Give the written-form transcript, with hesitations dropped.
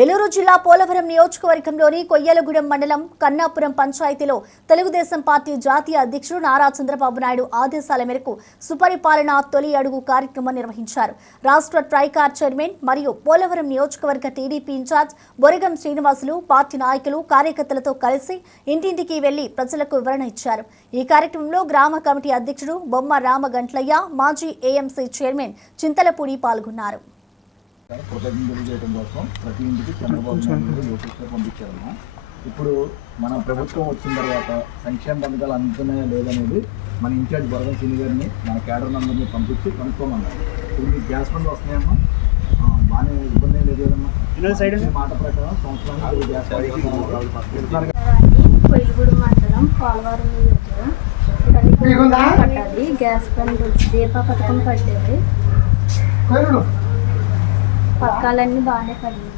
ఏలూరు జిల్లా పోలవరం నియోజకవర్గంలోని కొయ్యలగూడెం మండలం కన్నాపురం పంచాయతీలో తెలుగుదేశం పార్టీ జాతీయ అధ్యక్షుడు నారా చంద్రబాబు నాయుడు ఆదేశాల మేరకు సుపరిపాలన తొలి అడుగు కార్యక్రమం నిర్వహించారు. రాష్ట్ర ట్రైకార్ చైర్మన్ మరియు పోలవరం నియోజకవర్గ టీడీపీ ఇన్ఛార్జ్ బొరిగం శ్రీనివాసులు పార్టీ నాయకులు కార్యకర్తలతో కలిసి ఇంటింటికి వెళ్లి ప్రజలకు వివరణ ఇచ్చారు. ఈ కార్యక్రమంలో గ్రామ కమిటీ అధ్యక్షుడు బొమ్మ రామగంట్లయ్య, మాజీ ఏఎంసీ చైర్మన్ చింతలపూడి పాల్గొన్నారు. కృతజ్ఞతలు చేయడం కోసం ప్రతి ఇంటికి చంద్రబాబు నాయుడు లోకేష్గా పంపించారమ్మా. ఇప్పుడు మన ప్రభుత్వం వచ్చిన తర్వాత సంక్షేమ పథకాలు అందుతున్నాయా లేదనేది మన ఇన్ఛార్జ్ బొరగం శ్రీని గారిని మన క్యాడర్ మెంబర్ని పంపించి కనుక్కోమన్నారు. ఇప్పుడు మీకు గ్యాస్ బండ్లు వస్తున్నాయమ్మా, బాగానే ఇబ్బంది ఏం లేదు కదమ్మా. మాట ప్రకారం సంవత్సరానికి గ్యాస్ కొయ్యలగూడెం మండలం పోలవరం పట్టాలి. గ్యాస్ బండ్ దీప పథకం పట్టేది. పథకాలన్నీ బాగానే పడింది.